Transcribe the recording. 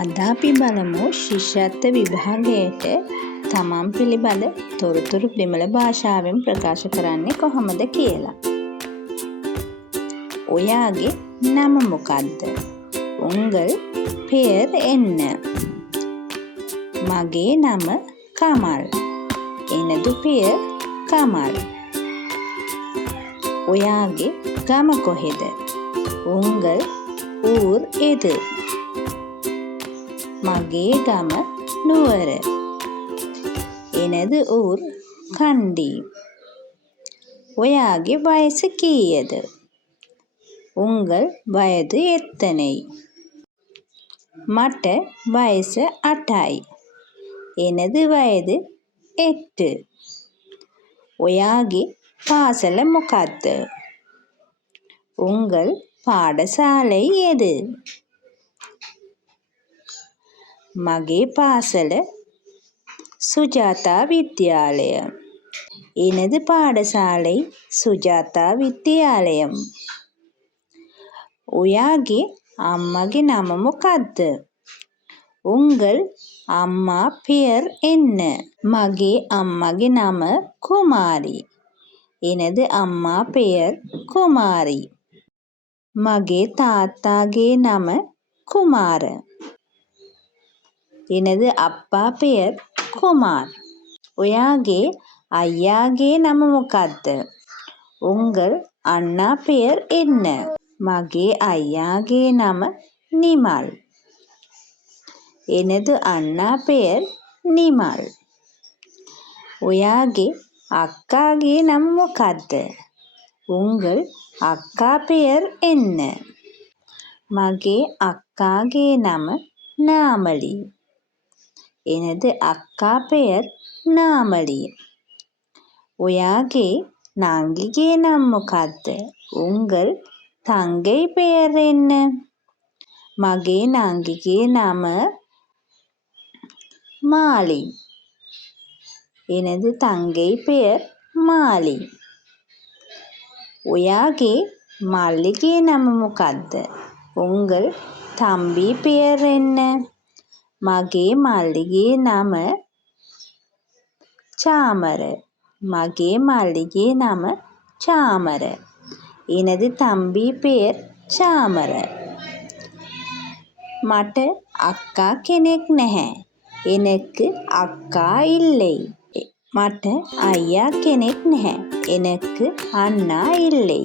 අද අපි බලමු ශිෂ්‍යත්ව විභාගයට තමන් පිළිබඳ තොරතුරු දෙමළ භාෂාවෙන් ප්‍රකාශ කරන්නේ කොහොමද කියලා. ඔයාගේ නම මොකක්ද? උංගල් පෙයර් එන්න. මගේ නම කමල්. එනදු පෙයර් කමල්. ඔයාගේ ගම කොහෙද? උංගල් ඌර් එද. මගේ ගම නුවර. එනදු ඌර් කණ්ඩි. ඔයාගේ වයස කීයද? උංගල් වයது எத்தனை? මට වයස 8යි. එනදු වයது 8. ඔයාගේ පාසල මොකක්ද? උංගල් පාඩசாலை எது? මගේ පාසල சுஜாதா வித்யாலயம். எனது பாடசாலை சுஜாதா வித்யாலயம். ඔයාගේ අම්මගේ නම මොකක්ද? උංගල් අම්මා පෙයර් එන්න. මගේ අම්මගේ නම කුමාරි. எனது අම්මා පෙයර් කුමාරි. මගේ තාත්තාගේ නම කුමාර. எனது அப்பா பெயர் குமார். ඔයාගේ අයියාගේ නම මොකක්ද? උංගල් අண்ணா பெயர் என்ன? මගේ අයියාගේ නම නිමල්. எனது அண்ணா பெயர் නිමල්. ඔයාගේ අක්කාගේ නම මොකක්ද? උංගල් අක්කා பெயர் என்ன? මගේ අක්කාගේ නම නාමලි. எனது அக்கா பெயர் නාමලි. ඔයාගේ නංගිගේ නම මොකක්ද? උංගල් தங்கை பெயர் என்ன? මගේ නංගිගේ නම මාලි. எனது தங்கை பெயர் මාලි. ඔයාගේ මල්ලිගේ නම මොකක්ද? උංගල් தம்பி பெயர் என்ன? මගේ මල්ලිගේ නම චාමර. මගේ මල්ලිගේ නම චාමර. எனது தம்பி பெயர் චාමර. මට අක්කා කෙනෙක් නැහැ. எனக்கு අක්කා இல்லை. මට අයියා කෙනෙක් නැහැ. எனக்கு අண்ணா இல்லை.